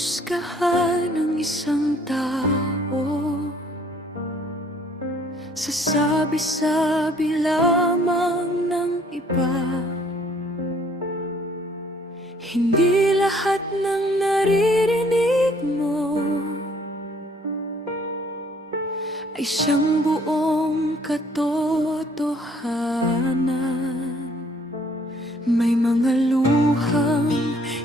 husgahan ng isang tao sa sabi-sabi lamang ng iba. Hindi lahat ng naririnig mo ay siyang buong katotohanan. May mga luhang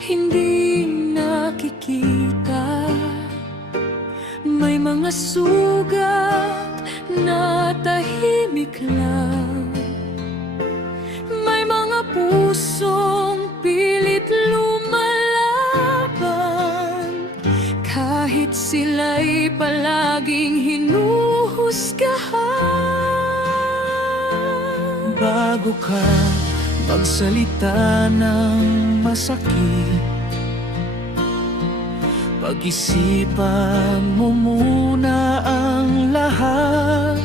hindi nakikita, may mga sugat na tahimik lang, may mga pusong pilit lumalaban, kahit sila'y palaging hinuhusgahan. Bago ka magsalita ng masakit, pag-isipan mo muna ang lahat.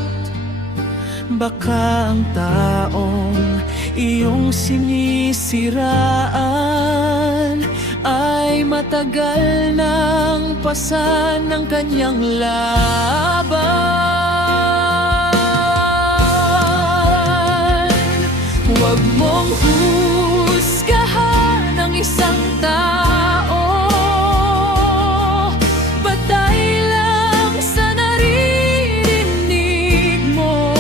Baka ang taong iyong sinisiraan ay matagal nang pasan ng kanyang laban. Huwag mong husgahan ang isang tao, batay lang sa naririnig mo.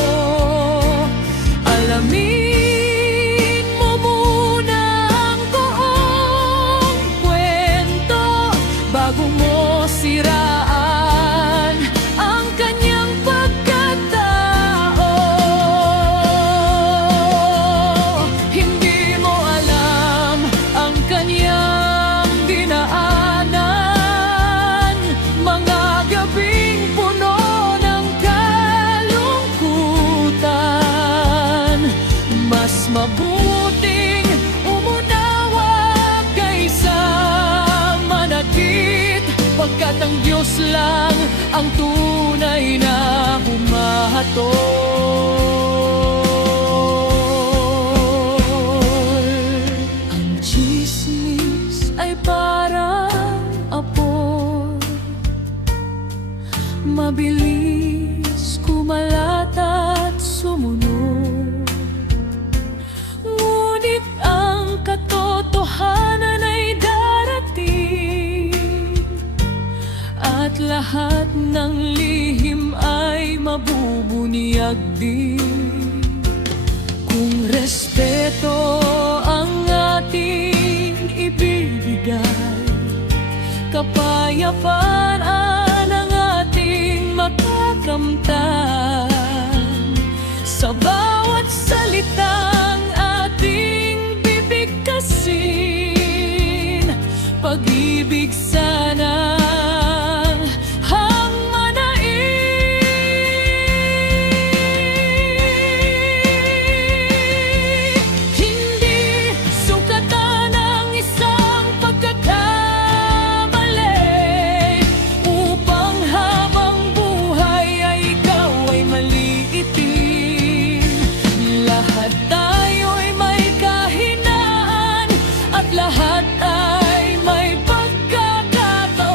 Alamin mo muna ang buong kwento bago mo siraan ang kanyang pagkatao. Hindi mo alam ang kanyang dinaanan, mga gabing puno ng kalungkutan. Mas mabuting umunawa kaysa manakit, pagkat ang Diyos lang ang tunay na humahatol. Ang tsismis ay parang apoy, mabilis kumalat at sumunod. Ngunit ang katotohanan ay darating, at lahat ng lihim ay mabubunyag din. Kung respeto ang ating ibibigay, kapayapaan ang ating makakamtan. Sa bawat salitang ating bibigkasin, pag-ibig sana ang manaig. Hindi sukatan ang isang pagkakamali upang habang buhay ay ikaw ay maliitin. Lahat tayo'y may kahinaan at lahat ay may pagkakataon.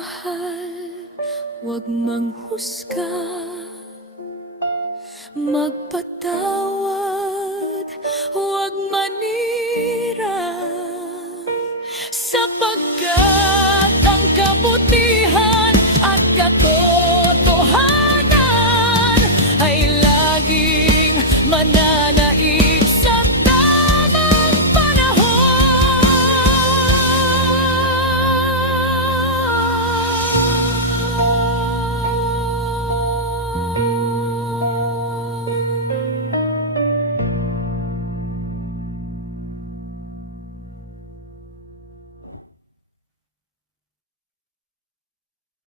mahal, huwag manghusga. Magpatawad, huwag manira. Sa